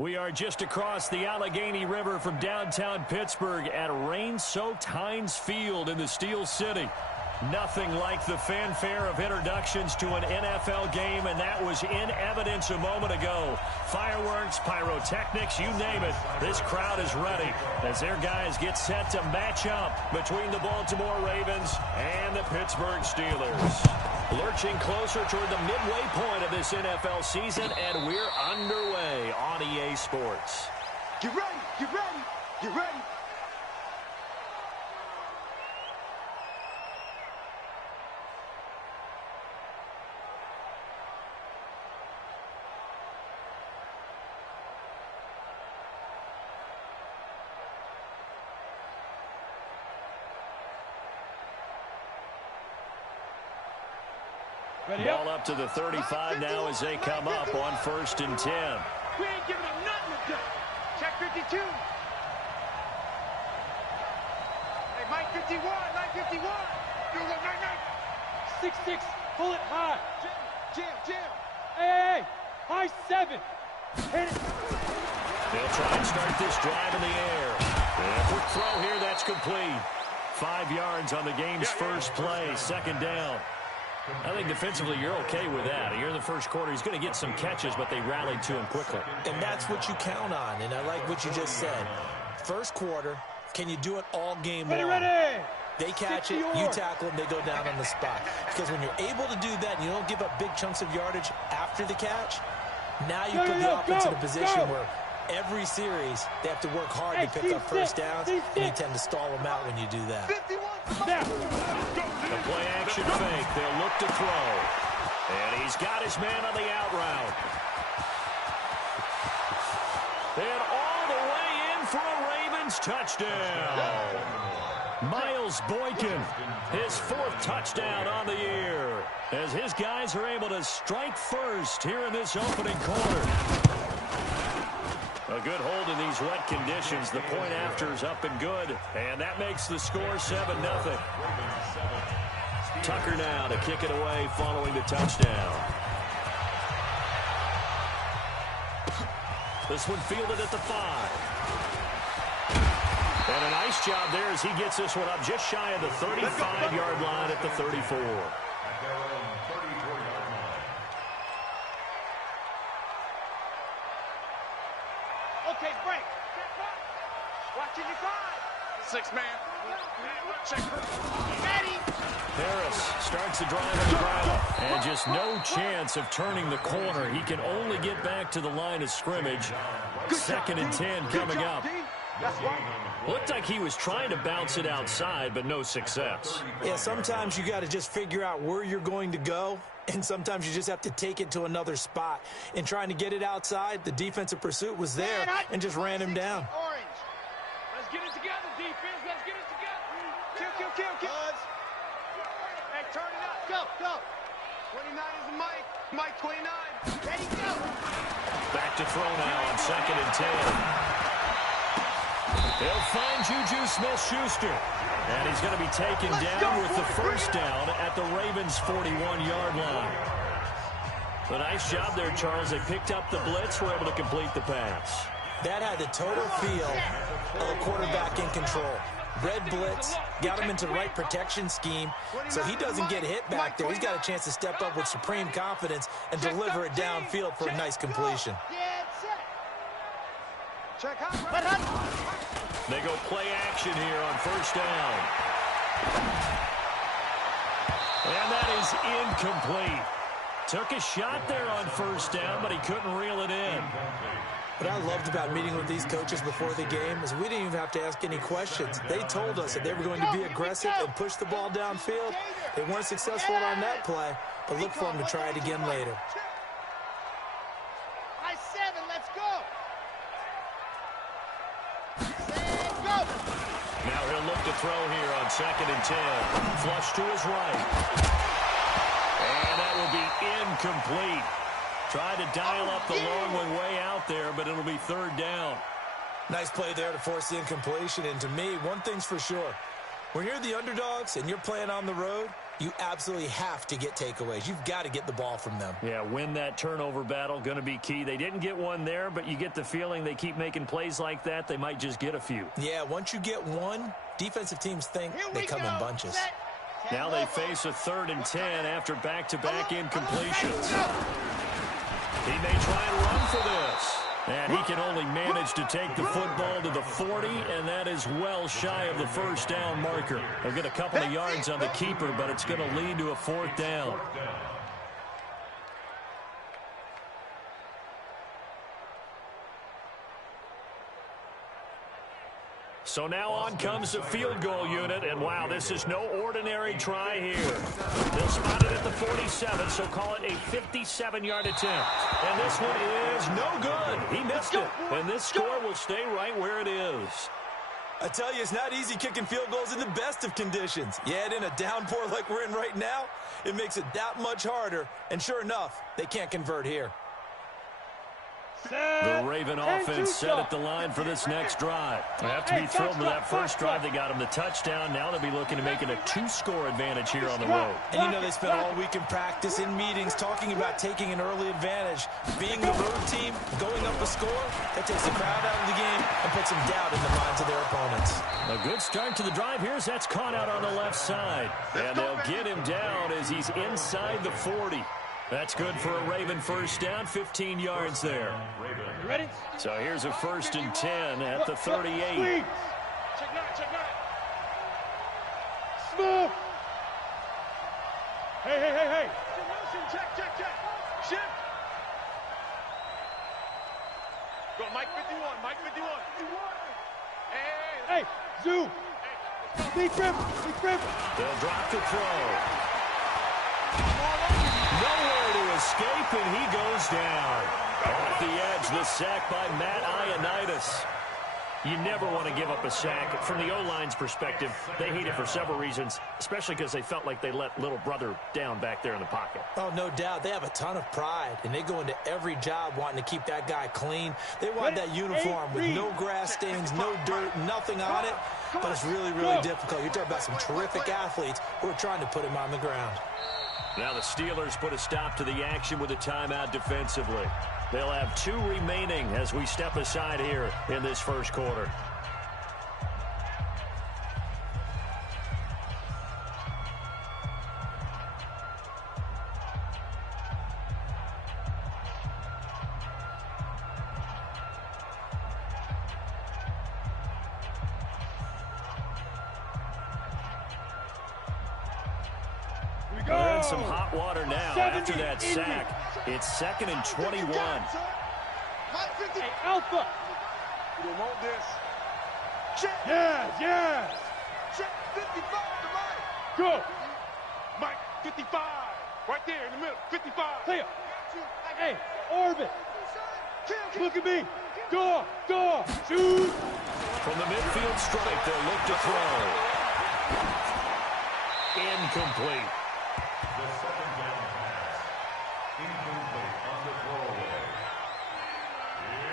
We are just across the Allegheny River from downtown Pittsburgh at rain-soaked Heinz Field in the Steel City. Nothing like the fanfare of introductions to an NFL game, and that was in evidence a moment ago. Fireworks, pyrotechnics, you name it. This crowd is ready as their guys get set to match up between the Baltimore Ravens and the Pittsburgh Steelers. Lurching closer toward the midway point of this NFL season, and we're underway on EA Sports. Get ready, get ready, get ready. Ball up to the 35 now as they come up on 1st and 10. We ain't giving them nothing to do. Check 52. Hey, Mike 51, Mike 51. Do the 9-9. 6-6, pull it high. Jam. Hey, high 7. Hit it. They'll try and start this drive in the air. And a quick throw here, that's complete. 5 yards on the game's first play, 2nd down. I think defensively you're okay with that. Here in the first quarter, he's going to get some catches, but they rallied to him quickly. And that's what you count on, and I like what you just said. First quarter, can you do it all game long? Ready. They catch it, you tackle them, they go down on the spot. Because when you're able to do that and you don't give up big chunks of yardage after the catch, now you put the offense in a position where every series they have to work hard to pick up first downs, and you tend to stall them out when you do that. The play-action fake. They'll look to throw. And he's got his man on the out route. And all the way in for a Ravens touchdown. Miles Boykin, his 4th touchdown on the year, as his guys are able to strike first here in this opening quarter. A good hold in these wet conditions. The point after is up and good, and that makes the score 7-0. Tucker now to kick it away following the touchdown. This one fielded at the 5. And a nice job there as he gets this one up just shy of the 35-yard line at the 34. Okay, break. Watching your 5. 6-man. Check. Ready. Harris starts the drive on the ground, and just no chance of turning the corner. He can only get back to the line of scrimmage. 2nd and 10 coming up. Looked like he was trying to bounce it outside, but no success. Yeah, sometimes you got to just figure out where you're going to go, and sometimes you just have to take it to another spot. In trying to get it outside, the defensive pursuit was there and just ran him down. Orange. Let's get it together, defense. Let's get it together. Kill. Hey, turn it up. Go. 29 is the Mike. Mike 29. Ready, go. Back to throw now on 2nd and 10. They'll find Juju Smith-Schuster. And he's going to be taken down with the first down at the Ravens' 41-yard line. A nice job there, Charles. They picked up the blitz, were able to complete the pass. That had the total feel of a quarterback in control. Red blitz, got him into the right protection scheme, so he doesn't get hit back there. He's got a chance to step up with supreme confidence and deliver it downfield for a nice completion. They go play action here on 1st down. And that is incomplete. Took a shot there on 1st down, but he couldn't reel it in. What I loved about meeting with these coaches before the game is we didn't even have to ask any questions. They told us that they were going to be aggressive and push the ball downfield. They weren't successful on that play, but look for them to try it again later. High 7, let's go. Now he'll look to throw here on 2nd and 10. Flush to his right. And that will be incomplete. Tried to dial up the long one way out there, but it'll be 3rd down. Nice play there to force the incompletion. And to me, one thing's for sure. When you're the underdogs and you're playing on the road, you absolutely have to get takeaways. You've got to get the ball from them. Yeah, win that turnover battle, going to be key. They didn't get one there, but you get the feeling they keep making plays like that, they might just get a few. Yeah, once you get one, defensive teams think they come in bunches. Now they face a 3rd and 10 after back-to-back incompletions. He may try and run for this. And he can only manage to take the football to the 40, and that is well shy of the first down marker. They'll get a couple of yards on the keeper, but it's going to lead to a 4th down. So now on comes the field goal unit, and wow, this is no ordinary try here. They'll spot it at the 47, so call it a 57-yard attempt. And this one is no good. He missed it, and this score will stay right where it is. I tell you, it's not easy kicking field goals in the best of conditions. Yet in a downpour like we're in right now, it makes it that much harder, and sure enough, they can't convert here. The Raven offense set at the line for this next drive. They have to be thrilled with that first drive. They got them the touchdown. Now they'll be looking to make it a 2-score advantage here on the road. And you know they spent all week in practice, in meetings, talking about taking an early advantage. Being the road team, going up a score, that takes the crowd out of the game and puts some doubt in the minds of their opponents. A good start to the drive. Here's that's caught out on the left side. And they'll get him down as he's inside the 40. That's good for a Raven first down, 15 yards there. Ready? So here's a 1st and 10 at the 38. Check 9, Smooth. Hey. Check. Shift. Go, Mike 51. Hey, Zoo. Big grip. They'll drop the throw. Nowhere to escape, and he goes down. Off the edge, the sack by Matt Ioannidis. You never want to give up a sack. From the O-line's perspective, they hate it for several reasons, especially because they felt like they let little brother down back there in the pocket. Oh, no doubt. They have a ton of pride, and they go into every job wanting to keep that guy clean. They want that uniform with no grass stains, no dirt, nothing on it, but it's really, really difficult. You're talking about some terrific athletes who are trying to put him on the ground. Now the Steelers put a stop to the action with a timeout defensively. They'll have 2 remaining as we step aside here in this first quarter. They're in some hot water now after that sack. It's 2nd and 21. Hey, Alpha. You don't want this. Yes. Check 55 to Mike. Go. Mike 55. Right there in the middle. 55. Clear. Hey, Orbit. Look at me. Go. Shoot. From the midfield stripe, they'll look to throw. Incomplete. The 2nd down pass. Incomplete on the throwaway.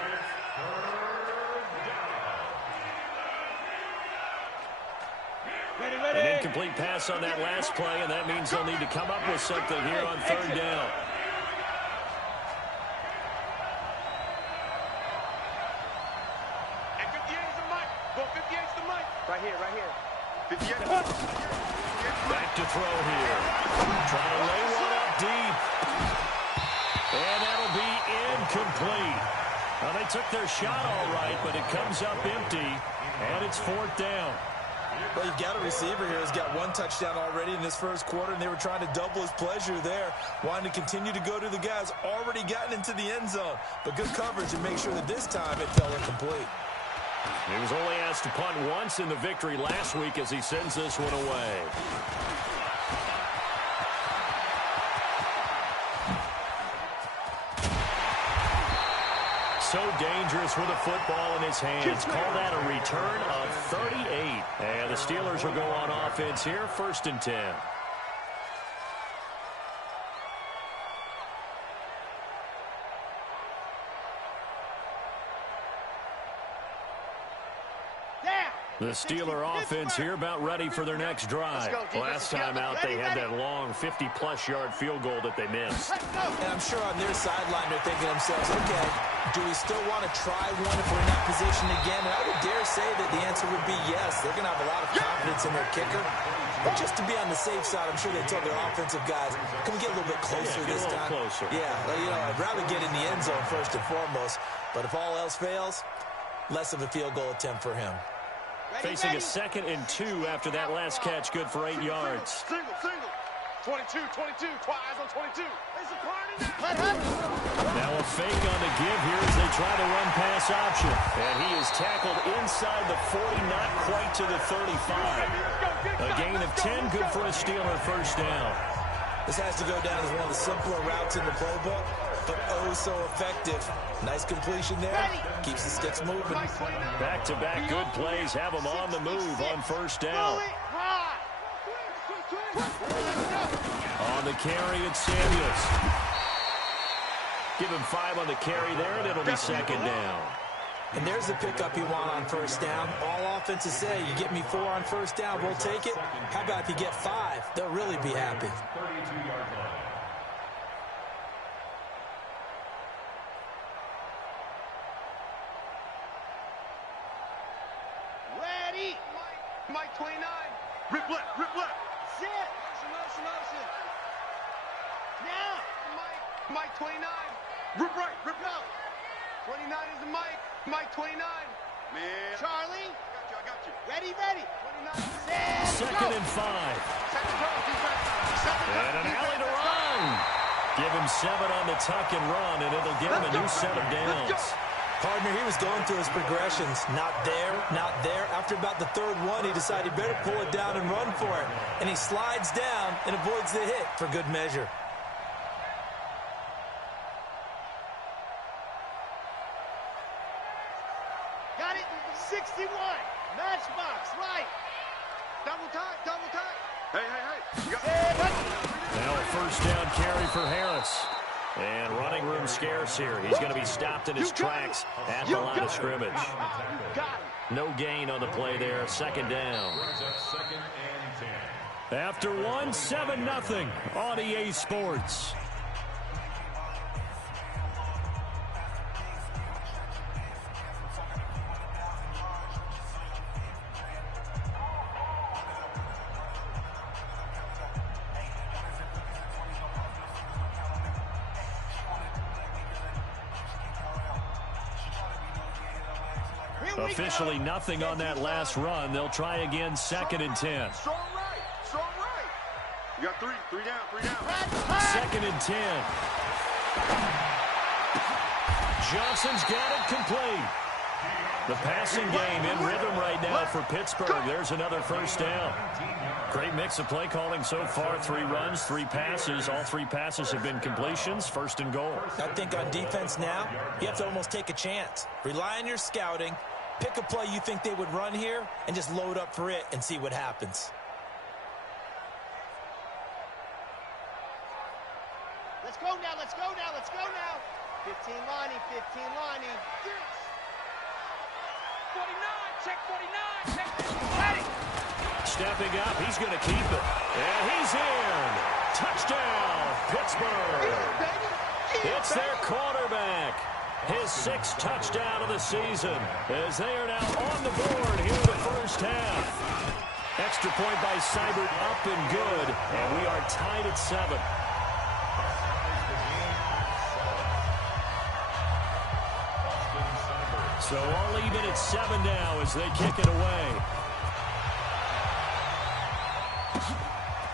It's 3rd down. Ready. An incomplete pass on that last play, and that means they'll need to come up with something here on 3rd down. And 58's the Mike. Go, 58's the Mike. Right here. 58. Back to throw here. Trying to lay one up deep. And that'll be incomplete. Well, they took their shot all right, but it comes up empty, and it's 4th down. Well, you've got a receiver here who's got 1 touchdown already in this first quarter, and they were trying to double his pleasure there, wanting to continue to go to the guys already gotten into the end zone. But good coverage and make sure that this time it fell incomplete. He was only asked to punt once in the victory last week as he sends this one away. So dangerous with a football in his hands. Call that a return of 38. And the Steelers will go on offense here, 1st and 10. The Steeler offense here about ready for their next drive. Last time out, they had that long 50-plus yard field goal that they missed. And I'm sure on their sideline they're thinking to themselves, okay, do we still want to try one if we're in that position again? And I would dare say that the answer would be yes. They're going to have a lot of confidence in their kicker. But just to be on the safe side, I'm sure they told their offensive guys, can we get a little bit closer this time? Closer. Yeah, you know, I'd rather get in the end zone first and foremost. But if all else fails, less of a field goal attempt for him. Facing a 2nd and 2 after that last catch, good for 8 yards. Single. 22, eyes on 22. There's a party now. Now a fake on the give here as they try to run pass option. And he is tackled inside the 40, not quite to the 35. A gain of 10, good for a Steeler first down. This has to go down as one of the simpler routes in the playbook, but oh so effective. Nice completion there. Keeps the sticks moving. Back-to-back good plays have them on the move on first down. On the carry, it's Samuels. Give him 5 on the carry there, and it'll be 2nd down. And there's the pickup you want on first down. All offenses say, you get me 4 on first down, we'll take it. How about if you get 5? They'll really be happy. 32-yard line. Ready. Mike 29. Rip left. Sit. Motion. Now. Mike 29. Rip right. Rip out. 29 is the Mike. Mike 29. Man. Charlie. I got you. Ready. 29. Set. 2nd and 5. And an alley to run. Give him 7 on the tuck and run, and it'll give him a new set of downs. Partner, he was going through his progressions. Not there. After about the 3rd one, he decided he better pull it down and run for it. And he slides down and avoids the hit for good measure. Got it. 61. Matchbox. Right. Double tight. Hey. You got Now a first down carry for Harris. And running room scarce here. He's going to be stopped in his tracks at the line of scrimmage. No gain on the play there. 2nd down. Second and 10. After 1, 7-0 on EA Sports. Officially nothing on that last run. They'll try again, 2nd and 10. Strong right. You got 3 down. 2nd and 10. Johnson's got it complete. The passing game in rhythm right now for Pittsburgh. There's another first down. Great mix of play calling so far. 3 runs, 3 passes. All 3 passes have been completions. 1st and goal. I think on defense now, you have to almost take a chance. Rely on your scouting. Pick a play you think they would run here and just load up for it and see what happens. Let's go now. 15 lining. 49. Check 49. Ready. Stepping up, he's going to keep it. And he's in. Touchdown, Pittsburgh. It's their quarterback. His 6th touchdown of the season as they are now on the board here in the first half. Extra point by Seibert up and good, and we are tied at 7. So all even at 7 now as they kick it away.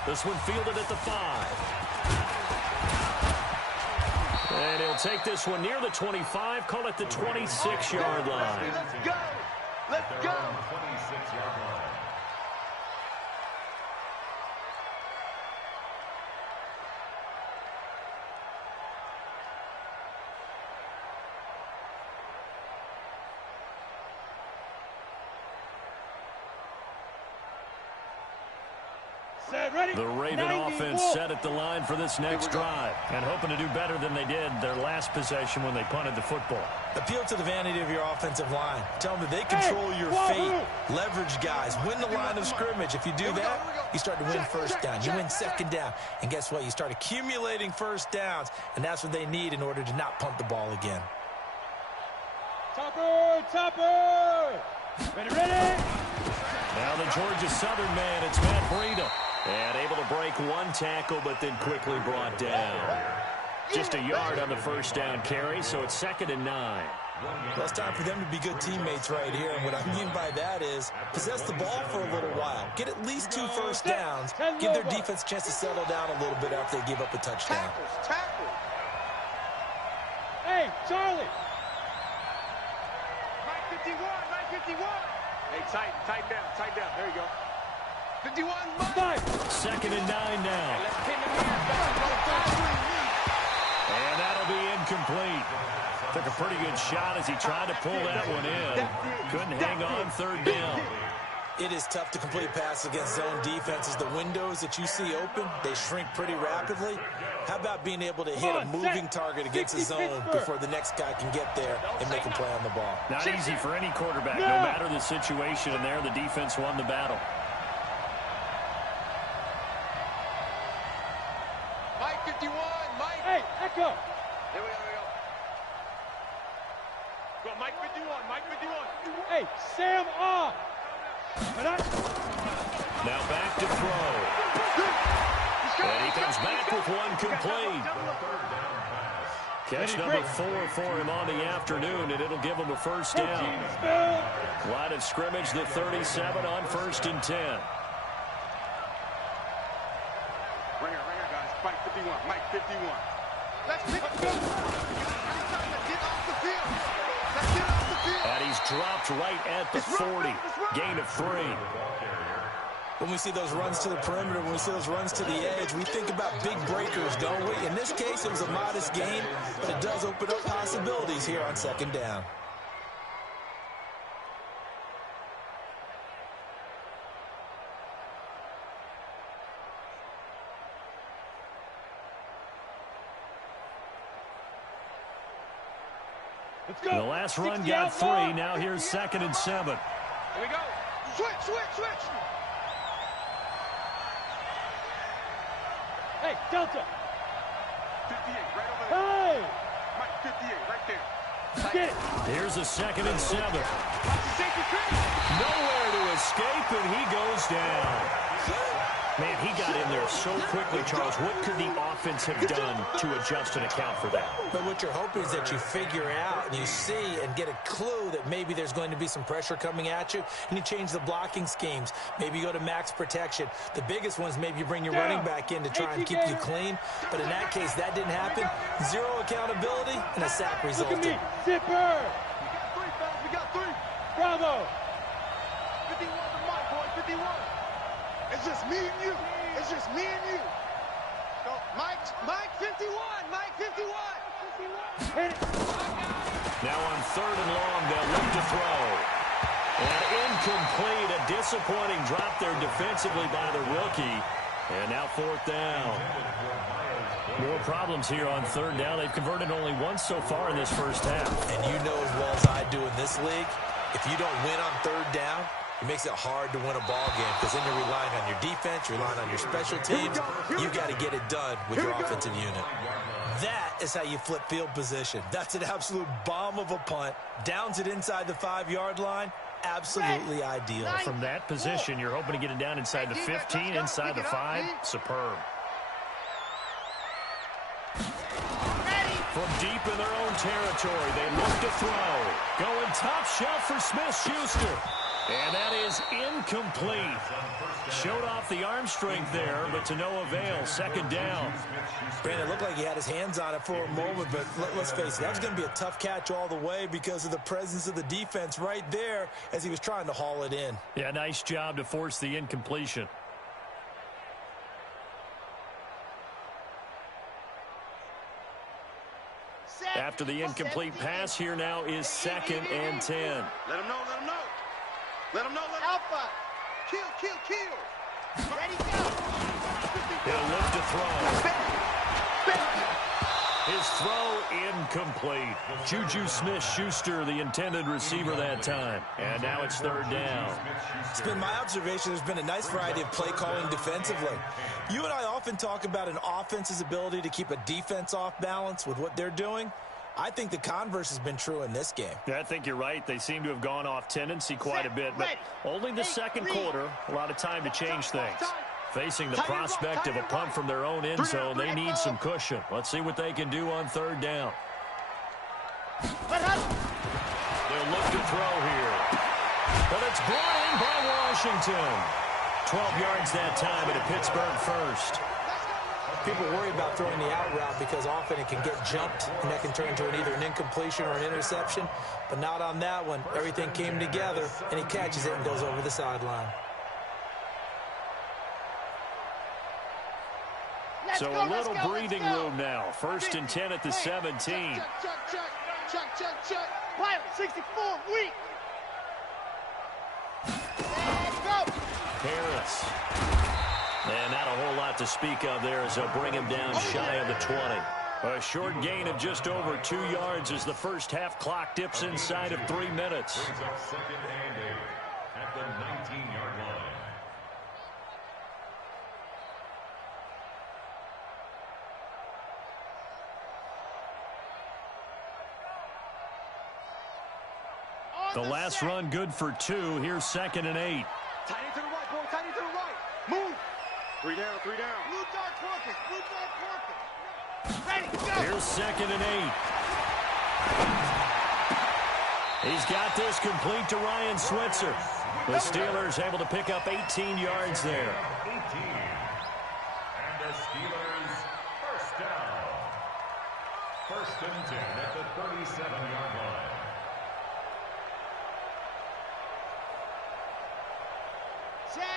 This one fielded at the 5. And he'll take this one near the 25, call it the 26-yard line. Let's go. 26-yard line. The Raven offense set at the line for this next drive and hoping to do better than they did their last possession when they punted the football. Appeal to the vanity of your offensive line. Tell them that they control your fate. Leverage guys. Win the line of scrimmage. If you do that, you start to win first down. You win second down. And guess what? You start accumulating first downs. And that's what they need in order to not punt the ball again. Topper! Ready? Now the Georgia Southern man, it's Matt Breida. And able to break one tackle, but then quickly brought down. Just a yard on the first down carry, so it's 2nd and 9. Well, it's time for them to be good teammates right here. And what I mean by that is possess the ball for a little while. Get at least 2 first downs. Give their defense a chance to settle down a little bit after they give up a touchdown. Tackle. Hey, Charlie. Mike 51. Hey, tight down. There you go. 51, Mike. 2nd and 9 now. And that'll be incomplete. Took a pretty good shot as he tried to pull that one in. Couldn't hang on 3rd down. It is tough to complete passes against zone defenses. The windows that you see open, they shrink pretty rapidly. How about being able to hit a moving target against a zone before the next guy can get there and make a play on the ball? Not easy for any quarterback, no matter the situation. And there, the defense won the battle. Mike 51, Mike. Hey, Echo. Here we go. Go, Mike 51. Hey, Sam off. Now back to throw. And he comes back with one complete. Catch number 4 for him on the afternoon, and it'll give him a first down. Line of scrimmage, the 37 on 1st and 10. Right here, guys. Mike 51. Let's get off the field. And he's dropped right at the 40. Gain of 3. When we see those runs to the perimeter, when we see those runs to the edge, we think about big breakers, don't we? In this case, it was a modest gain, but it does open up possibilities here on 2nd down. Let's go. The last run got 3. Now here's 2nd and 7. Here we go. Switch. Hey, Delta. 58, right over there. Hey. Mike 58, right there. Get it. Here's a 2nd and 7. Safety crease. Nowhere to escape, and he goes down. Man, he got in there so quickly, Charles. What could the offense have done to adjust and account for that? But what you're hoping is that you figure out and you see and get a clue that maybe there's going to be some pressure coming at you, and you change the blocking schemes. Maybe you go to max protection. The biggest one is maybe you bring your running back in to try and keep you clean. But in that case, that didn't happen. 0 accountability, and a sack resulted. Look at me. Zipper. We got 3. Bravo. 51 to Mike, boy. 51. It's just me and you. Go, Mike 51. Mike 51. Hit it. Now on 3rd and long, they'll look to throw. And incomplete. A disappointing drop there defensively by the rookie. And now 4th down. More problems here on 3rd down. They've converted only once so far in this first half. And you know as well as I do in this league, if you don't win on 3rd down, it makes it hard to win a ball game because then you're relying on your defense, you're relying on your special teams. You've got to get it done with your offensive unit. That is how you flip field position. That's an absolute bomb of a punt. Downs it inside the 5-yard line. Absolutely ideal. From that position, you're hoping to get it down inside the 15, inside the 5. Superb. From deep in their own territory, they look to throw. Going top shelf for Smith-Schuster. And that is incomplete. Showed off the arm strength there, but to no avail. 2nd down. Brandon, it looked like he had his hands on it for a moment, but let's face it, that was going to be a tough catch all the way because of the presence of the defense right there as he was trying to haul it in. Yeah, nice job to force the incompletion. After the incomplete pass, here now is 2nd and 10. Let him know. Alpha. Kill. Ready, go. He'll look to throw. His throw incomplete. Juju Smith-Schuster, the intended receiver that time. And now it's third down. It's been my observation there's been a nice variety of play calling defensively. You and I often talk about an offense's ability to keep a defense off balance with what they're doing. I think the converse has been true in this game. Yeah, I think you're right. They seem to have gone off tendency quite a bit, but only the second quarter, a lot of time to change things. Facing the prospect of a punt from their own end zone, they need some cushion. Let's see what they can do on third down. They'll look to throw here. But it's brought in by Washington. 12 yards that time at a Pittsburgh first. People worry about throwing the out route because often it can get jumped, and that can turn into either an incompletion or an interception. But not on that one. Everything came together, and he catches it and goes over the sideline. So a little breathing room now. First and 10 at the 17. Check. Pilot, 64, weak. Let's go. Harris. And not a whole lot to speak of there as they'll bring him down shy of the 20. A short gain of just over 2 yards as the first half clock dips inside of 3 minutes. Brings up second and 8 at the 19-yard line. The last run good for 2. Here's second and 8. Tight end to the right, boy. Tight end to the right. Move. 3 down. Blue dart Corpus. Ready, go. Here's second and 8. He's got this complete to Ryan Switzer. The Steelers able to pick up 18 yards there. 18. And the Steelers first down. First and 10 at the 37-yard line.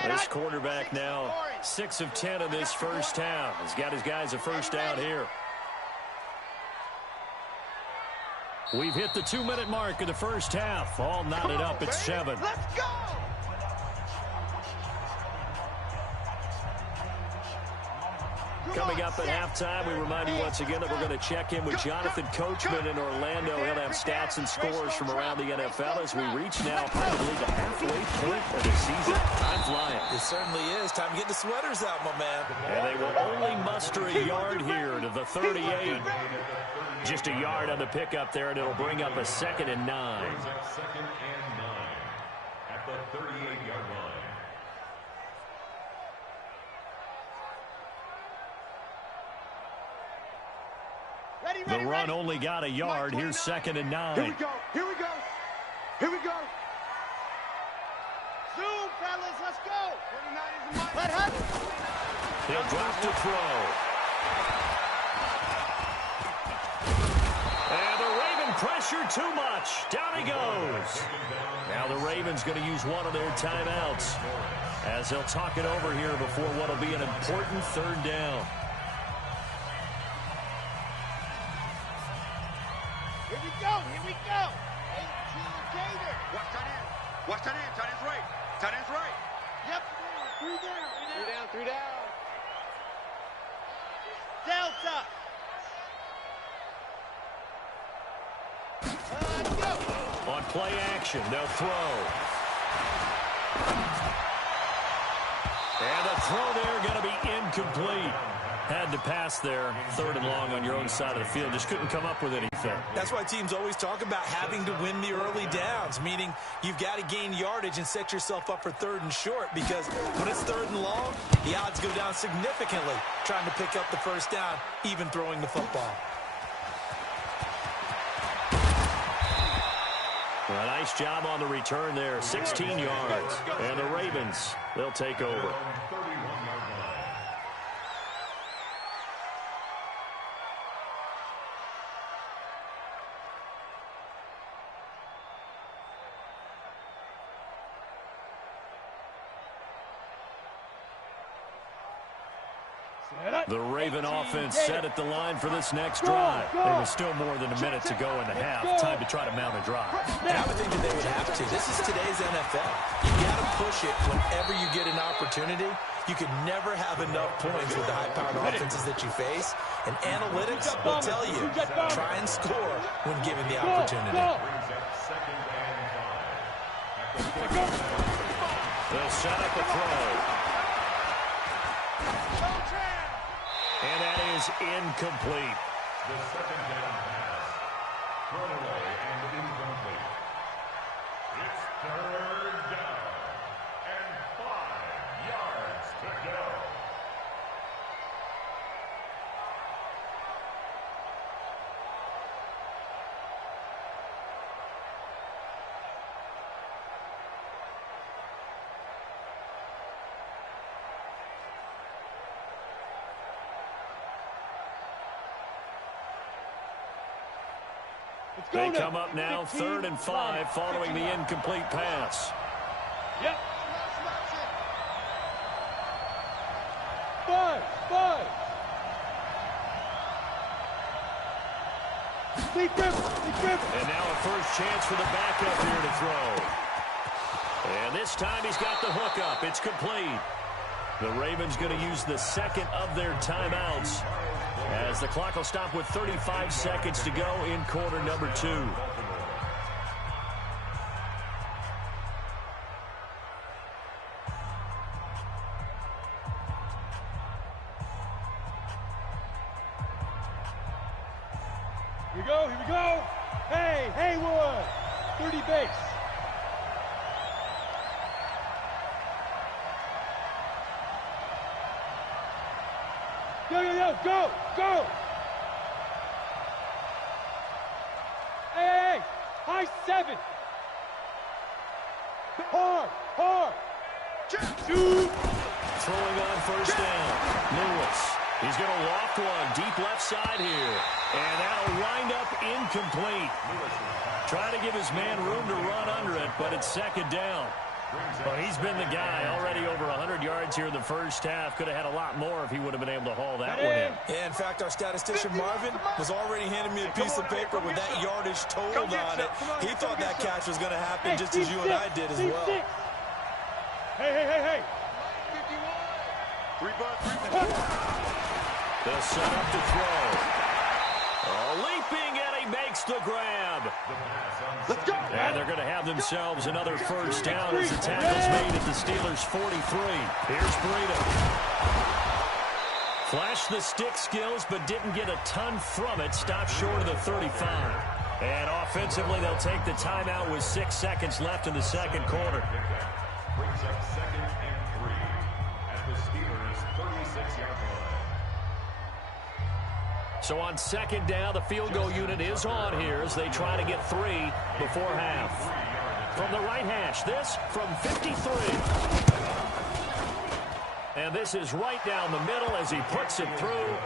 This quarterback now 6 of 10 in this first half. He's got his guys a first down here. We've hit the 2-minute mark of the first half. All knotted up at 7. Let's go. Coming up at halftime, we remind you once again that we're going to check in with Jonathan Coachman in Orlando. He'll have stats and scores from around the NFL as we reach now probably the halfway point of the season. Time flying. It certainly is. Time to get the sweaters out, my man. And they will only muster a yard here to the 38. Just a yard on the pickup there, and it'll bring up a second and 9. Brings up second and 9 at the 38-yard line. The run only got a yard. Here's second and 9. Here we go. Zoom, fellas, let's go. 29 is the mic. Let her. He'll drop to throw. And the Raven pressure too much. Down he goes. Now the Ravens going to use one of their timeouts as they'll talk it over here before what will be an important third down. Here we go. 18 Gator. Watch tight end. Tight end's right. Yep. 3 down. Delta. Go. On play action, they'll throw. And the throw there going to be incomplete. Had to pass there, third and long on your own side of the field. Just couldn't come up with anything. That's why teams always talk about having to win the early downs, meaning you've got to gain yardage and set yourself up for third and short, because when it's third and long, the odds go down significantly trying to pick up the first down, even throwing the football. Well, nice job on the return there, 16 yards. And the Ravens, they'll take over. The Raven offense set at the line for this next drive. There was still more than a minute to go in the half. Time to try to mount a drive. And I would think that they would have to. This is today's NFL. You got to push it whenever you get an opportunity. You can never have enough points with the high-powered offenses that you face. And analytics will tell you, try and score when given the opportunity. They'll set up a throw. And that is incomplete. The second down pass. Thrown away and incomplete. It's third down. And 5 yards to go. They come up now, 3rd and 5, following the incomplete pass. Yep. 5. And now a first chance for the backup here to throw. And this time he's got the hook up. It's complete. The Ravens going to use the second of their timeouts, as the clock will stop with 35 seconds to go in quarter number 2. Here we go. Hey, Haywood. 30 base. Go. Hey, high 7. Hard. Shoot. Throwing on first down. Lewis. He's going to loft one deep left side here. And that'll wind up incomplete. Trying to give his man room to run under it, but it's second down. Well, he's been the guy. Already over 100 yards here in the first half. Could have had a lot more if he would have been able to haul that one in. Yeah, in fact, our statistician Marvin was already handing me a piece of paper with that yardage totaled on it. He thought that catch was going to happen just as you and I did as well. Hey. 3 bucks. They'll set up to throw. Leaping, and he makes the grab. Let's go. And they're going to have themselves another first down as the tackle's made at the Steelers' 43. Here's Breida. Flashed the stick skills, but didn't get a ton from it. Stopped short of the 35. And offensively, they'll take the timeout with 6 seconds left in the second quarter. Brings up 2nd and 3 at the Steelers' 36-yard line. So on second down, the field goal unit is on here as they try to get 3 before half. From the right hash, this from 53. And this is right down the middle as he puts it through.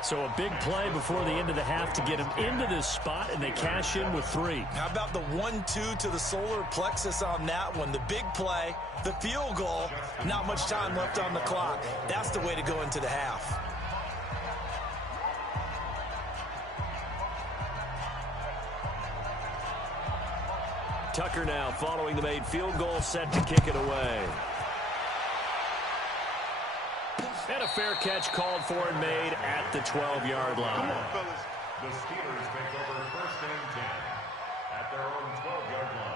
So a big play before the end of the half to get him into this spot, and they cash in with 3. How about the 1-2 to the solar plexus on that one? The big play, the field goal, not much time left on the clock. That's the way to go into the half. Tucker now following the made field goal, set to kick it away. And a fair catch called for and made at the 12-yard line. The Steelers take over 1st and 10 at their own 12-yard line.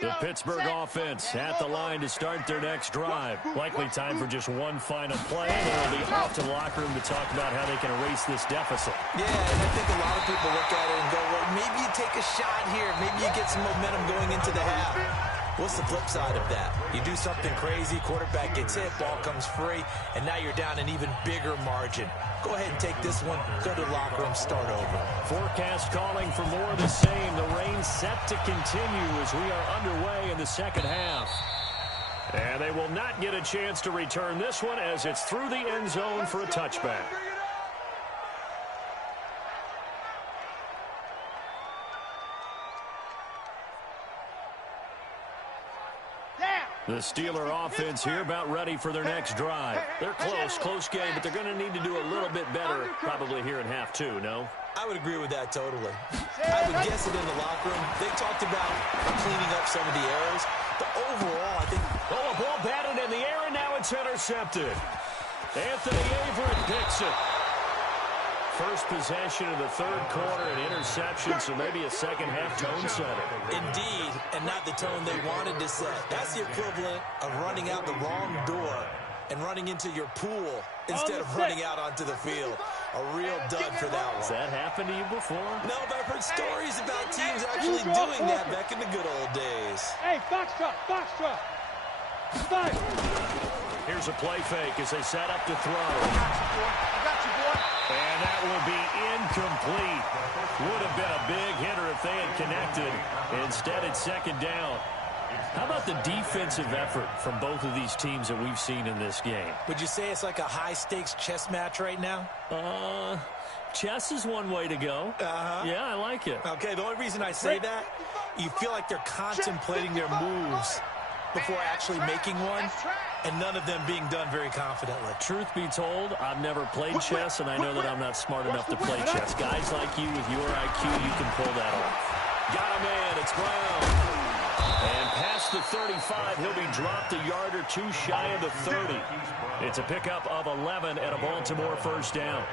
The Pittsburgh offense at the line to start their next drive. Likely time for just one final play. They'll be off to the locker room to talk about how they can erase this deficit. Yeah, and I think a lot of people look at it and go, well, maybe you take a shot here. Maybe you get some momentum going into the half. What's the flip side of that? You do something crazy, quarterback gets hit, ball comes free, and now you're down an even bigger margin. Go ahead and take this one, go to the locker room, start over. Forecast calling for more of the same. The rain set to continue as we are underway in the second half. And they will not get a chance to return this one as it's through the end zone for a touchback. The Steeler offense here about ready for their next drive. They're close game, but they're going to need to do a little bit better probably here in half two, no? I would agree with that totally. I would guess it in the locker room. They talked about cleaning up some of the errors, but overall, I think... Oh, a ball batted in the air, and now it's intercepted. Anthony Averett picks it. First possession of the third quarter, an interception, so maybe a second-half tone setter. Indeed, and not the tone they wanted to set. That's the equivalent of running out the wrong door and running into your pool instead of running out onto the field. A real dud for that one. Has that happened to you before? No, but I've heard stories about teams actually doing that back in the good old days. Hey, foxtrot. Here's a play fake as they set up to throw. I got you, boy. And that will be incomplete. Would have been a big hitter if they had connected. Instead, it's second down. How about the defensive effort from both of these teams that we've seen in this game? Would you say it's like a high-stakes chess match right now? Chess is one way to go. Yeah, I like it. Okay, the only reason I say that, you feel like they're contemplating their moves before actually making one, and none of them being done very confidently. Truth be told, I've never played chess, and I know that I'm not smart enough to play chess. Guys like you with your IQ, you can pull that off. Got a man, it's Brown. And past the 35, he'll be dropped a yard or two shy of the 30. It's a pickup of 11 and a Baltimore first down.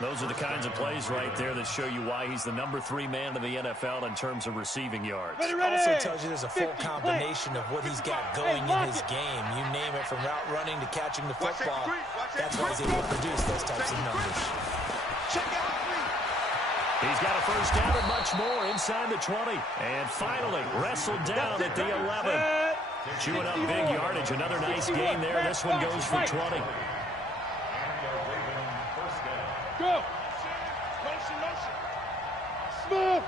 Those are the kinds of plays right there that show you why he's the number 3 man in the NFL in terms of receiving yards. Ready. Also tells you there's a full combination of what he's got going in his game. You name it, from route running to catching the football. That's why he's able to produce those types of numbers. He's got a first down and much more inside the 20. And finally wrestled down at the 11. Chewing up big yardage. Another nice gain there. This one goes for 20. Go! Motion. Smooth!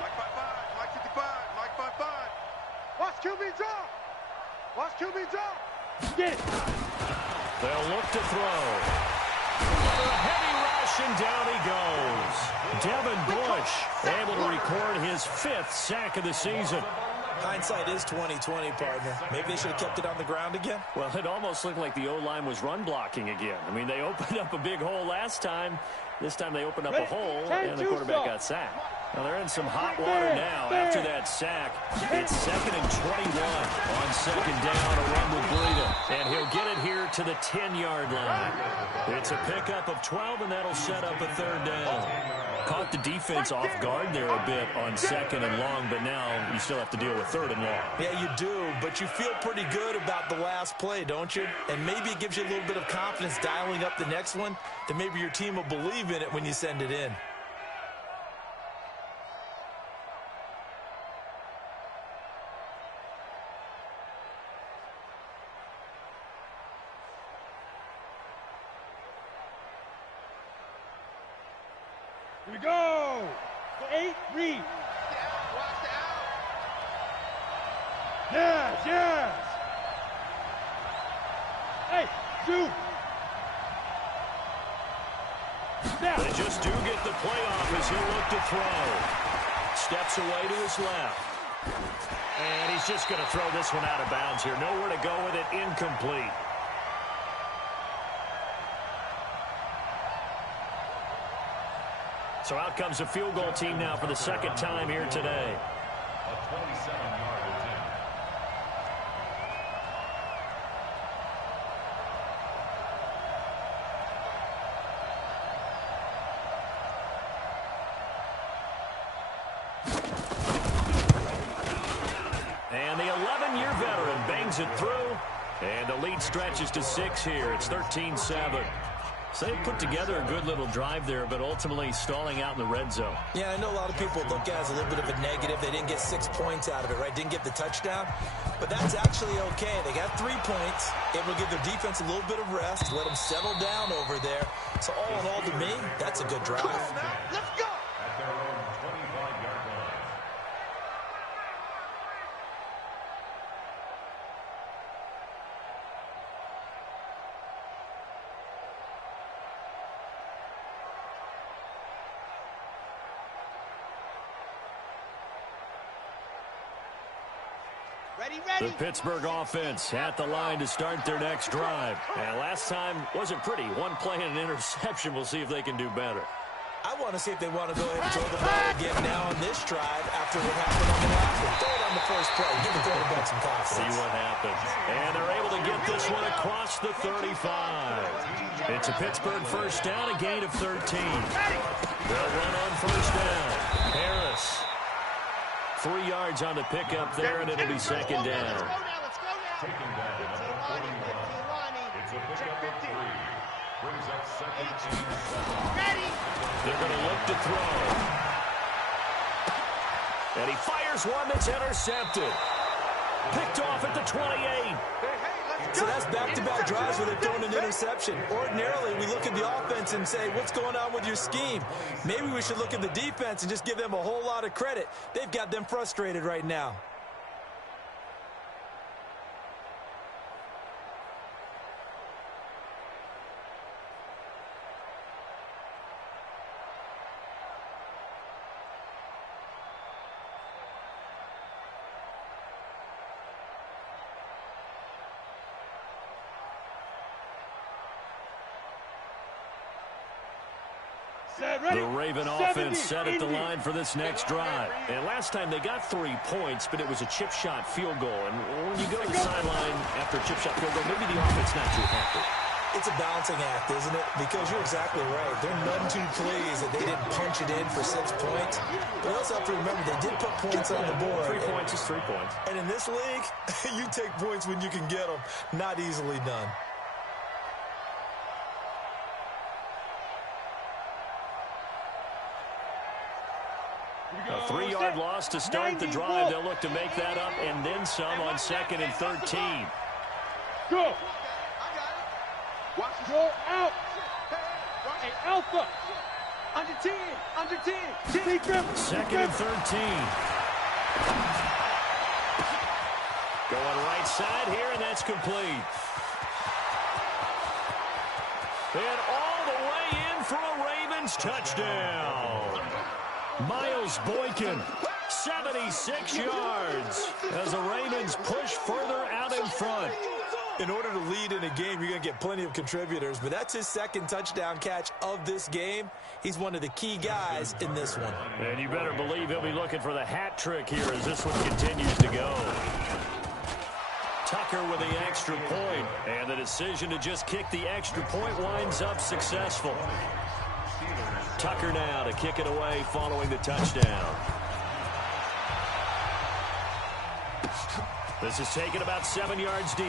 Mike 55. Watch QB draw. Get it! They'll look to throw. Another heavy rush, and down he goes. Devin Bush able to record his 5th sack of the season. Hindsight is 20/20, partner. Maybe they should have kept it on the ground again. Well, it almost looked like the O-line was run blocking again. I mean, they opened up a big hole last time. This time they opened up a hole, and the quarterback got sacked. Now they're in some hot water now after that sack. It's 2nd and 21 on second down, a run with Breida. And he'll get it here to the 10-yard line. It's a pickup of 12, and that'll set up a third down. Caught the defense off guard there a bit on 2nd and long, but now you still have to deal with 3rd and long. Yeah, you do, but you feel pretty good about the last play, don't you? And maybe it gives you a little bit of confidence dialing up the next one, that maybe your team will believe in it when you send it in. Here we go! 8, read. Watch the out. Yes! Hey, shoot! Snap! They just do get the play off as he looked to throw. Steps away to his left. And he's just going to throw this one out of bounds here. Nowhere to go with it. Incomplete. So out comes a field goal team now for the 2nd time here today. A 27-yard attempt. And the 11-year veteran bangs it through. And the lead stretches to 6 here. It's 13-7. So they put together a good little drive there, but ultimately stalling out in the red zone. Yeah, I know a lot of people look at it as a little bit of a negative. They didn't get 6 points out of it, right? Didn't get the touchdown. But that's actually okay. They got 3 points. Able to give their defense a little bit of rest, let them settle down over there. So all in all, to me, that's a good drive. Let's go. At their own 25-yard line. The Pittsburgh offense at the line to start their next drive. And last time wasn't pretty. One play and an interception. We'll see if they can do better. I want to see if they want to go ahead and throw the ball again now on this drive after what happened on the last one. Throw it on the first play. Give the quarterback some confidence. See what happens. And they're able to get this one across the 35. It's a Pittsburgh first down, a gain of 13. They'll run on first down. Harris. 3 yards on the pickup there, and it'll be second down. Taking down at the 41. It's a pickup of 3. Brings up second and 7. They're going to look to throw. And he fires one that's intercepted. Picked off at the 28. So that's back-to-back drives where they've thrown an interception. Ordinarily, we look at the offense and say, what's going on with your scheme? Maybe we should look at the defense and just give them a whole lot of credit. They've got them frustrated right now. The Raven offense set at the line for this next drive. And last time they got 3 points, but it was a chip shot field goal. And when you go to the sideline after a chip shot field goal, maybe the offense not too happy. It's a balancing act, isn't it? Because you're exactly right. They're none too pleased that they didn't punch it in for 6 points. But also have to remember they did put points on the board. 3 points is 3 points. And in this league, you take points when you can get them. Not easily done. A 3-yard loss to start the drive. They'll look to make that up and then some on 2nd and 13. Go. Go out. Hey, Alpha. Under 10. Under 10. 2nd and 13. Going right side here, and that's complete. And all the way in for a Ravens touchdown. Miles Boykin, 76 yards as the Ravens push further out in front. In order to lead in a game, you're going to get plenty of contributors, but that's his 2nd touchdown catch of this game. He's one of the key guys in this one. And you better believe he'll be looking for the hat trick here as this one continues to go. Tucker with the extra point, and the decision to just kick the extra point winds up successful. Tucker now to kick it away following the touchdown. This is taken about 7 yards deep.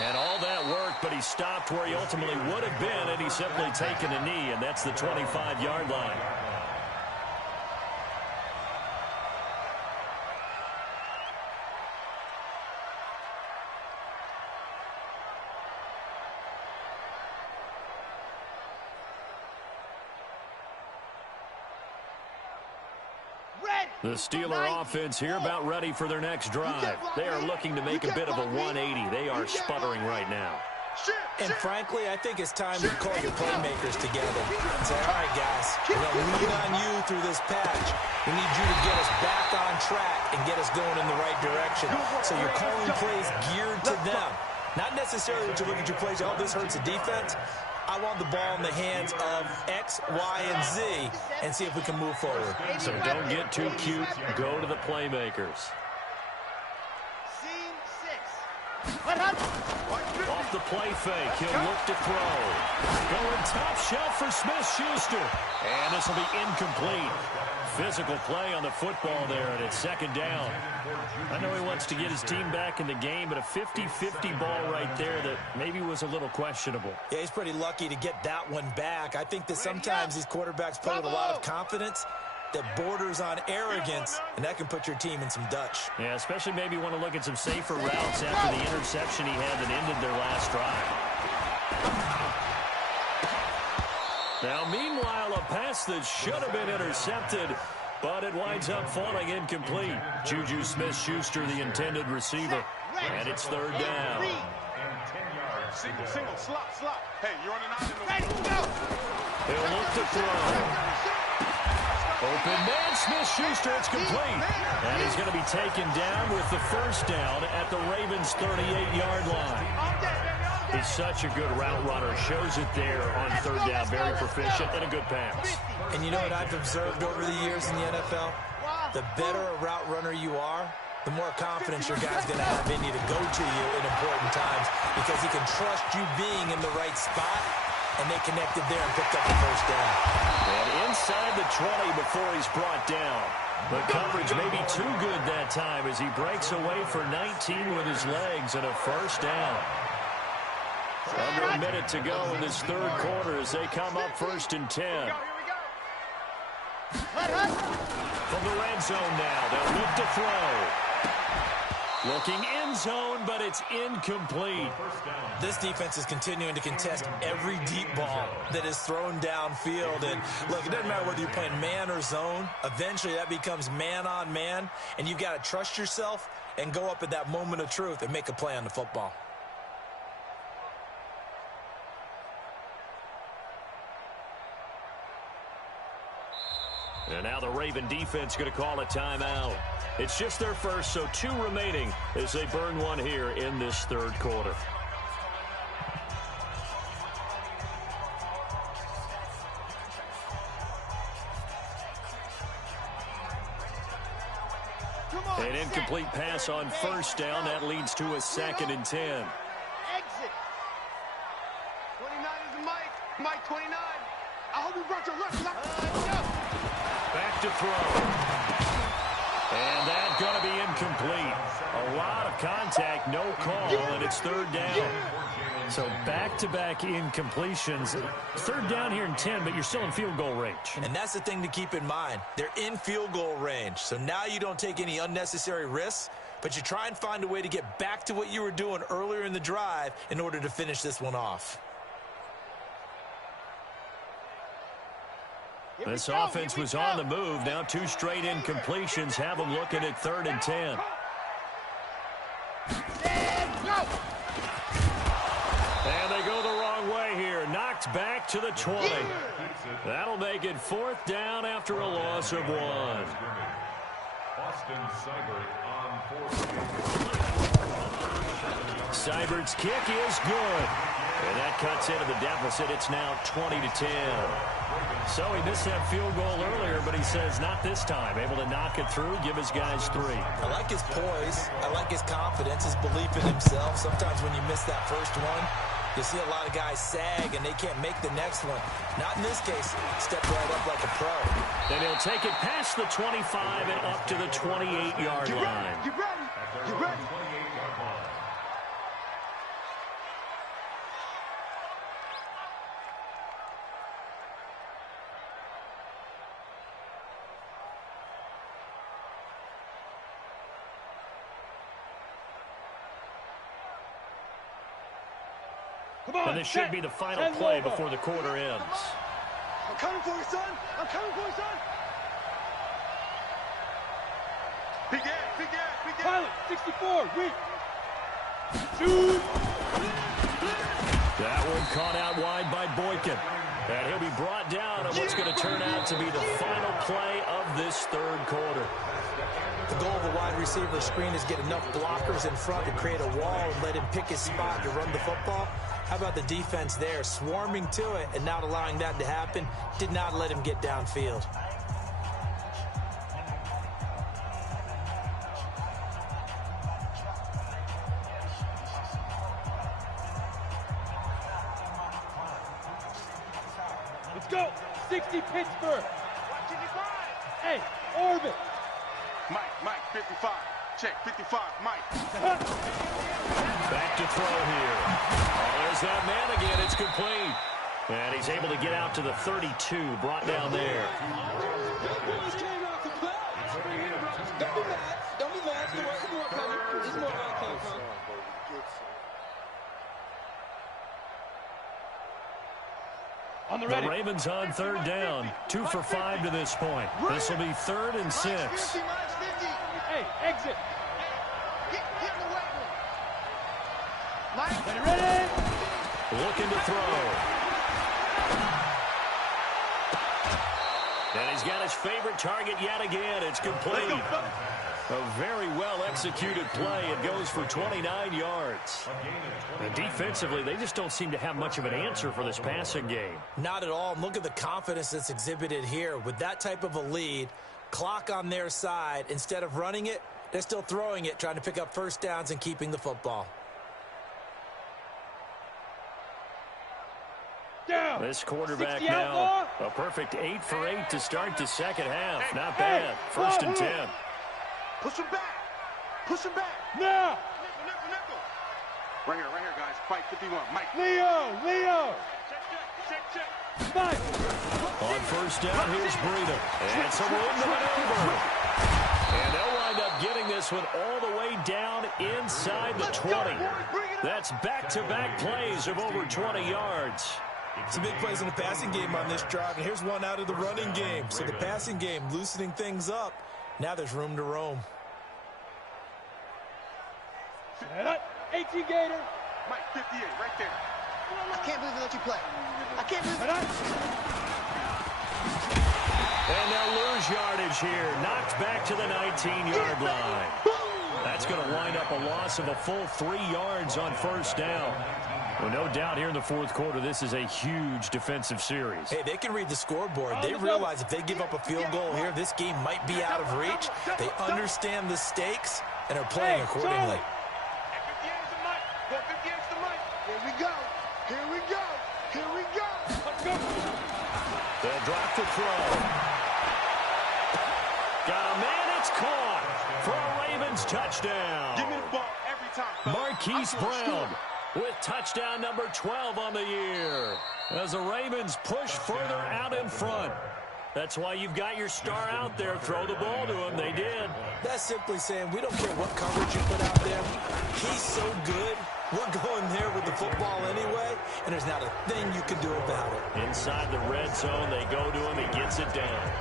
And all that worked, but he stopped where he ultimately would have been, and he's simply taken a knee, and that's the 25-yard line. The Steeler offense here about ready for their next drive. They are looking to make a bit of a 180. They are sputtering right now. And frankly, I think it's time to call your playmakers together and say, all right, guys, we're going to lean on you through this patch. We need you to get us back on track and get us going in the right direction. So you're calling plays geared to them. Not necessarily that you look at your plays, oh, this hurts the defense. I want the ball in the hands of X, Y, and Z and see if we can move forward. So don't get too cute. Go to the playmakers. Off the play fake, he'll look to throw. Going top shelf for Smith-Schuster. And this will be incomplete. Physical play on the football there, and it's 2nd down. I know he wants to get his team back in the game, but a 50-50 ball right there that maybe was a little questionable. Yeah, he's pretty lucky to get that one back. I think that sometimes these quarterbacks play with a lot of confidence that borders on arrogance, and that can put your team in some Dutch. Yeah, especially maybe want to look at some safer routes after the interception he had that ended their last drive. Now, meanwhile, a pass that should have been intercepted, but it winds up falling incomplete. Juju Smith-Schuster, the intended receiver, and it's 3rd down. Single, slop. Hey, you're on an island. Ready, go! He'll look to throw. Open man, Smith-Schuster, it's complete. And he's going to be taken down with the first down at the Ravens' 38-yard line. He's such a good route runner. Shows it there on third down. Very proficient and a good pass. And you know what I've observed over the years in the NFL? The better a route runner you are, the more confidence your guy's going to have in you to go to you in important times because he can trust you being in the right spot, and they connected there and picked up the first down. And inside the 20 before he's brought down. The coverage may be too good that time as he breaks away for 19 with his legs and a first down. Under a minute to go in this third quarter as they come up 1st and 10. From the red zone now, they'll look to throw. Looking end zone, but it's incomplete. This defense is continuing to contest every deep ball that is thrown downfield. And look, it doesn't matter whether you're playing man or zone. Eventually that becomes man on man, and you've got to trust yourself and go up at that moment of truth and make a play on the football. And now the Raven defense going to call a timeout. It's just their first, so 2 remaining as they burn one here in this third quarter. An incomplete pass on first down. That leads to a 2nd and 10. Exit. 29 is Mike. Mike 29. I hope you brought your left. Back to throw. And that's going to be incomplete. A lot of contact, no call, and it's 3rd down. So back-to-back incompletions. 3rd down here in 10, but you're still in field goal range. And that's the thing to keep in mind. They're in field goal range. So now you don't take any unnecessary risks, but you try and find a way to get back to what you were doing earlier in the drive in order to finish this one off. This offense was on the move. Now 2 straight incompletions have them looking at 3rd and 10. And they go the wrong way here. Knocked back to the 20. That'll make it 4th down after a loss of 1. Austin Seibert on 4th. Seibert's kick is good. And that cuts into the deficit. It's now 20-10. So he missed that field goal earlier, but he says not this time. Able to knock it through, give his guys 3. I like his poise. I like his confidence, his belief in himself. Sometimes when you miss that first one, you see a lot of guys sag and they can't make the next one. Not in this case. Stepped right up like a pro. Then he'll take it past the 25 and up to the 28-yard line. You ready? You ready? And this should be the final play before the quarter ends. I'm coming for you, son. I'm coming for you, son. Big ass, big ass, big ass. Pilot, 64, reach. Shoot. That one caught out wide by Boykin. And he'll be brought down on what's going to turn out to be the final play of this third quarter. The goal of a wide receiver screen is get enough blockers in front to create a wall and let him pick his spot to run the football. How about the defense there, swarming to it and not allowing that to happen? Did not let him get downfield. Let's go. 60 Pittsburgh. Hey, orbit. Mike, 55. Check, 55, Mike. Back to throw here. Oh, there's that man again. It's complete. And he's able to get out to the 32, brought down there. Don't be mad. It's more on the ready. The Ravens on 3rd down. 2 for 5 to this point. This will be 3rd and 6. Hey, exit. Get in the weight room. Mike. Ready? Looking to throw. And he's got his favorite target yet again. It's complete. A very well-executed play. It goes for 29 yards. And defensively, they just don't seem to have much of an answer for this passing game. Not at all. And look at the confidence that's exhibited here. With that type of a lead, clock on their side, instead of running it, they're still throwing it, trying to pick up first downs and keeping the football. This quarterback now, a perfect 8 for 8 to start the second half. Not bad. First and 10. Push him back. Push him back. Now. Nickel. Right here, guys. Fight 51. Mike. Leo. Check. Mike. On first down, here's Breida. And some room to maneuver. And they'll wind up getting this one all the way down inside the 20. That's back-to-back plays of over 20 yards. Some big plays in the passing game on this drive, and here's one out of the running game. So the passing game loosening things up. Now there's room to roam. 18 Gator. Mike, 58, right there. I can't believe they let you play. I can't believe And they'll lose yardage here. Knocked back to the 19-yard line. That's going to wind up a loss of a full 3 yards on first down. Well, no doubt here in the fourth quarter, this is a huge defensive series. Hey, they can read the scoreboard. They realize if they give up a field goal here, this game might be out of reach. They understand the stakes and are playing accordingly. 58's the Mike. 58's the Mike. Here we go. They'll drop the throw. Got a man, it's caught for a Ravens touchdown. Give me the ball every time. Marquise Brown with touchdown number 12 on the year as the Ravens push further out in front. That's why you've got your star out there. Throw the ball to him. They did. That's simply saying we don't care what coverage you put out there. He's so good. We're going there with the football anyway, and there's not a thing you can do about it. Inside the red zone, they go to him. He gets it down.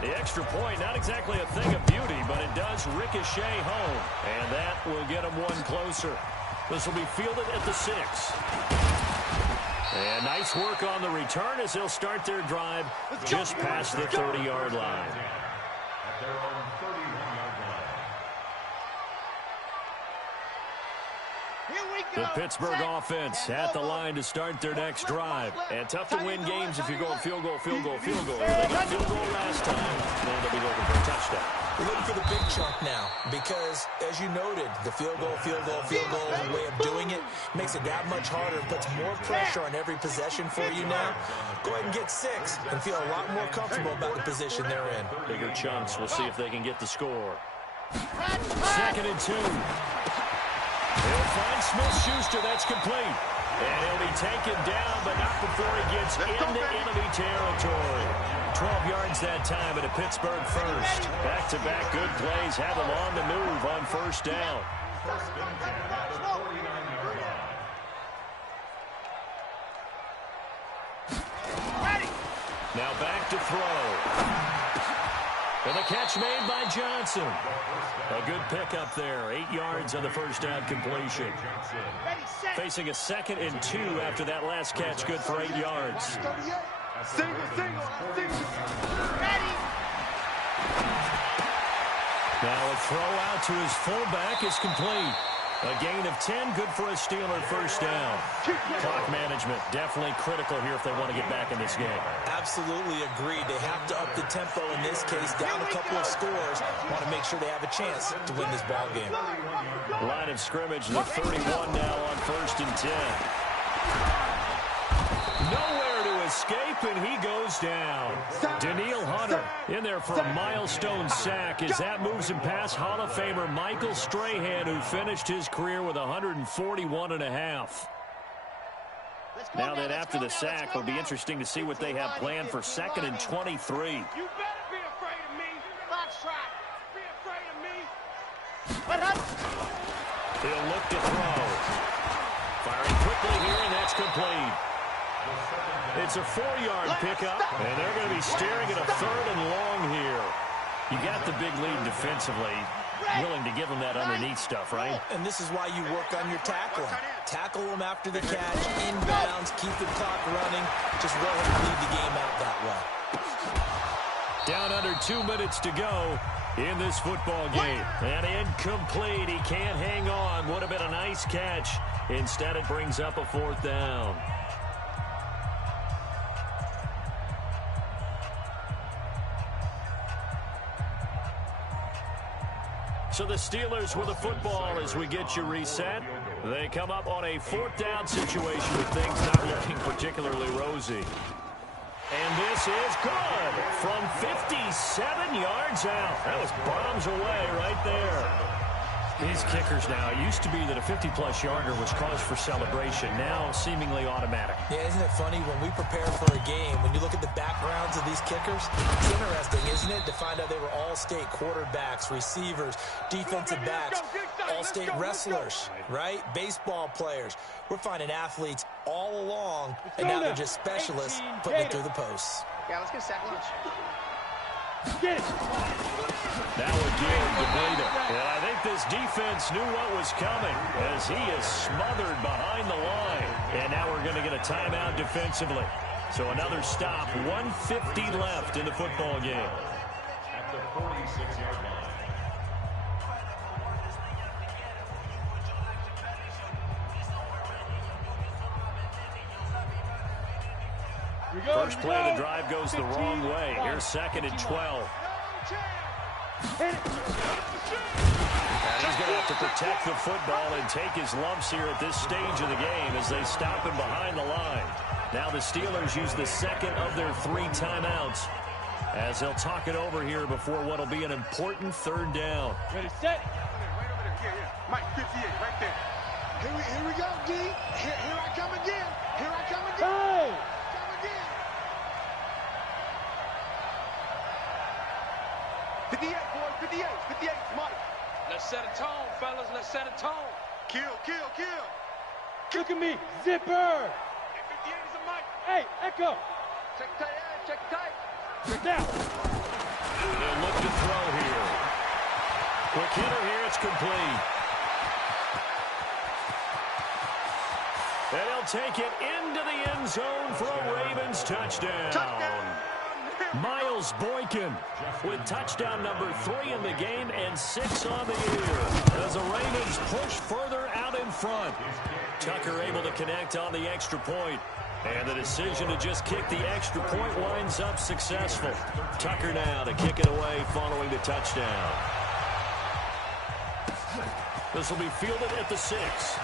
The extra point, not exactly a thing of beauty, but it does ricochet home. And that will get him one closer. This will be fielded at the 6. And nice work on the return as they'll start their drive just past the 30-yard line. At their own 31-yard line. The Pittsburgh offense at the line to start their next drive. And tough to win games if you're going field goal. They got field goal last time. Now they'll be looking for a touchdown. We're looking for the big chunk now because, as you noted, the field goal way of doing it makes it that much harder, puts more pressure on every possession for you now. Go ahead and get 6 and feel a lot more comfortable about the position they're in. Bigger chunks. We'll see if they can get the score. 2nd and 2. He'll find Smith-Schuster. That's complete. And he'll be taken down, but not before he gets into enemy territory. 12 yards that time at a Pittsburgh first. Back-to-back good plays have him on the move on first down. First and 10 at the 49-yard line. Now back to throw. And the catch made by Johnson. A good pickup there. 8 yards on the first down completion. Facing a 2nd and 2 after that last catch. Good for 8 yards. Single. Now a throw out to his fullback is complete. A gain of 10, good for a Steeler first down. Clock management, definitely critical here if they want to get back in this game. Absolutely agreed. They have to up the tempo in this case, down a couple of scores. Want to make sure they have a chance to win this ball game. Line of scrimmage, the 31 now on first and 10. Nowhere to escape, and he goes down. Daniil Hunter in there for a milestone sack as that moves him past Hall of Famer Michael Strahan, who finished his career with 141.5. Now that after the sack, it'll be interesting to see what they have planned for 2nd and 23. You better be afraid of me. Foxtrot. Be afraid of me. He'll look to throw. Firing quickly here, and that's complete. It's a 4-yard pickup, and they're going to be staring at a 3rd and long here. You got the big lead defensively. Willing to give them that underneath stuff, right? And this is why you work on your tackling. Tackle them after the catch, inbounds, keep the clock running. Just go ahead and lead the game out that way. Down under 2 minutes to go in this football game. And incomplete. He can't hang on. Would have been a nice catch. Instead, it brings up a 4th down. So the Steelers with the football as we get you reset. They come up on a 4th down situation with things not looking particularly rosy. And this is good from 57 yards out. That was bombs away right there. These kickers now, it used to be that a 50-plus yarder was cause for celebration. Now seemingly automatic. Yeah, isn't it funny when we prepare for a game, when you look at the backgrounds of these kickers, it's interesting, isn't it, to find out they were all-state quarterbacks, receivers, defensive backs, all-state wrestlers, right? Baseball players. We're finding athletes all along, and now they're just specialists putting it through the posts. Yeah, let's get sack lunch. Get it. Now again, DeBreda. Yeah, I think this defense knew what was coming as he is smothered behind the line. And now we're going to get a timeout defensively. So another stop, 1:50 left in the football game. At the 46-yard line. First play of the drive goes the wrong way. Here's 2nd and 12. And he's going to have to protect the football and take his lumps here at this stage of the game as they stop him behind the line. Now the Steelers use the 2nd of their 3 timeouts as they'll talk it over here before what will be an important 3rd down. Ready, set. Right over there. Yeah. Mike, 58, right there. Here we go, D. Here I come again. Here I come again. Hey! Come again. 58, boys, 58, 58, Mike. Let's set a tone, fellas. Let's set a tone. Kill. Look at me, zipper. 58 is a Mike. Hey, Echo. Check tight, check tight. Check down. They'll look to throw here. Quick hitter here, it's complete. And he'll take it into the end zone for a Ravens touchdown. Miles Boykin with touchdown number 3 in the game and 6 on the year as the Ravens push further out in front. Tucker able to connect on the extra point. And the decision to just kick the extra point winds up successful. Tucker now to kick it away following the touchdown. This will be fielded at the 6.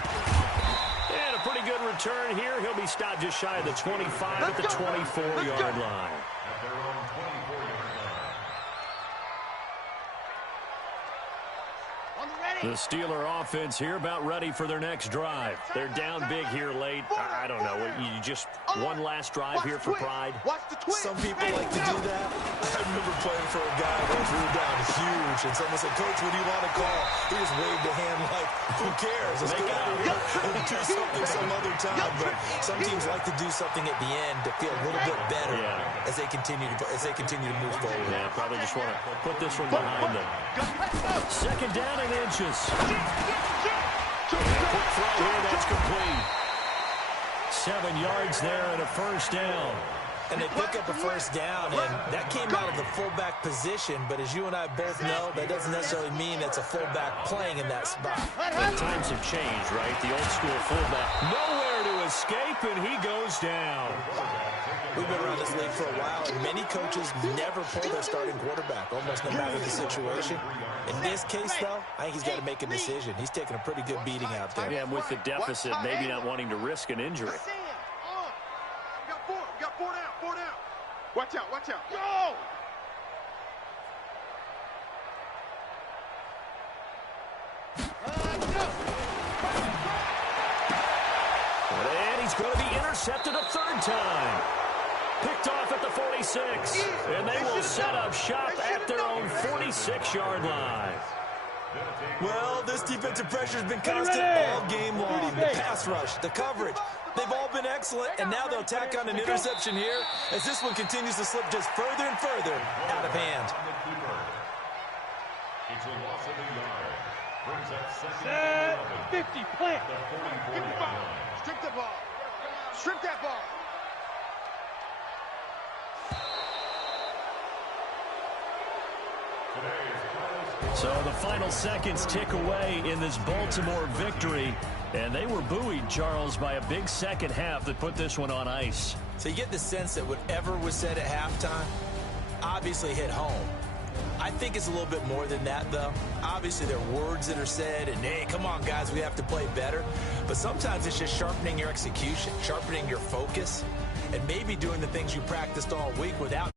And a pretty good return here. He'll be stopped just shy of the 25 at the 24-yard line. At their own 24-yard line. The Steeler offense here about ready for their next drive. They're down big here late. I don't know. You just one last drive here for pride. Some people like to do that. I remember playing for a guy once we were down huge, and someone said, "Coach, what do you want to call?" He just waved a hand like, "Who cares? Let's get out of here and do something some other time." But some teams like to do something at the end to feel a little bit better as they continue to move forward. Yeah, probably just want to put this one behind them. 2nd down and inches. Quick throw here, that's complete. 7 yards there and a 1st down. And they pick up a 1st down, and that came out of the fullback position. But as you and I both know, that doesn't necessarily mean it's a fullback playing in that spot. Well, times have changed, right? The old school fullback nowhere to escape, and he goes down. We've been around this league for a while, and many coaches never pull their starting quarterback, almost no matter the situation. In this case, though, I think he's got to make a decision. He's taking a pretty good beating out there. Yeah, and with the deficit, maybe not wanting to risk an injury. We got 4 down. Watch out. Go! And he's going to be intercepted a 3rd time. Picked off at the 46. And they will set up shop at their own 46-yard line. Well, this defensive pressure has been constant all game long. The pass rush, the coverage, they've all been excellent, and now they'll tack on an interception here as this one continues to slip just further and further out of hand. It's a loss of a yard. Brings up 2nd Set. and 50, plant. The 44-yard line. Strip the ball. Strip that ball. So the final seconds tick away in this Baltimore victory. And they were buoyed, Charles, by a big second half that put this one on ice. So you get the sense that whatever was said at halftime obviously hit home. I think it's a little bit more than that, though. Obviously, there are words that are said, and, hey, come on, guys, we have to play better. But sometimes it's just sharpening your execution, sharpening your focus, and maybe doing the things you practiced all week without